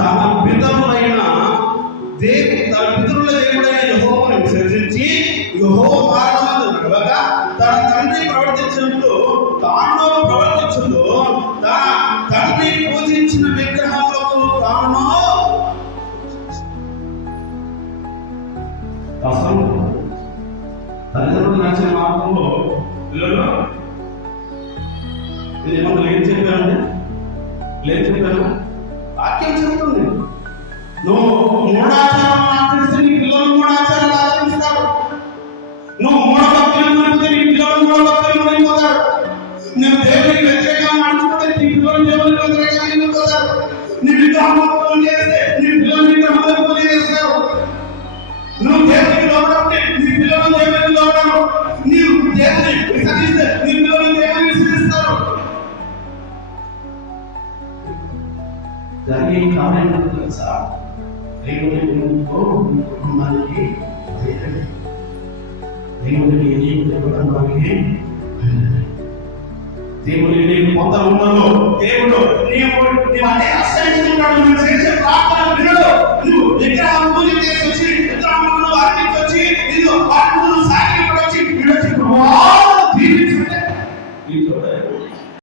తన పితరులైన తన పితరుల దేవుడైన యెహోవాను విసర్జించి యెహోవా మార్గమందు నడవక తన తండ్రి ప్రవర్తించినట్టు తాను ప్రవర్తించుతూ తన తండ్రి పూజించిన విగ్రహములకు తాను అసలు తల్లిదండ్రులు నడిచిన మార్గంలో పిల్లలు ఇది ఏమన్నా ఏం చెప్పారండి? లేదు చెప్పారు. వాక్యం చెప్తుంది, నువ్వు మూఢాచారం ఆచరిస్తే నీ పిల్లలు మూఢాచారాలు ఆచరిస్తారు. నువ్వు మూఢభక్తులు నడిపితే నీ పిల్లలు మూఢభక్తులు నడిపోతారు. నువ్వు దేవునికి వ్యతిరేకంగా నడుచుకుంటే నీ పిల్లలు దేవునికి వ్యతిరేకంగా వెళ్ళిపోతారు. నీ విగ్రహం చేస్తే నీ పిల్లలు విగ్రహాలు చేస్తారు. నువ్వు దేవునికి లోపడంటే నీ పిల్లలు దేవునికి లోపడరు. నీవు దేవుని విసర్జిస్తే నీ పిల్లలు దేవుని విసర్జిస్తారు. జరిగే కారణం తెలుసా? దేవునికి కుటుంబానికి దేవునికి కుటుంబానికి దేవుని నీకు కొంత ఉన్నదో దేవుడు నీవు అనే అసహించుకుంటాడు. నువ్వు చేసే ప్రార్థన వినడు. నువ్వు విగ్రహ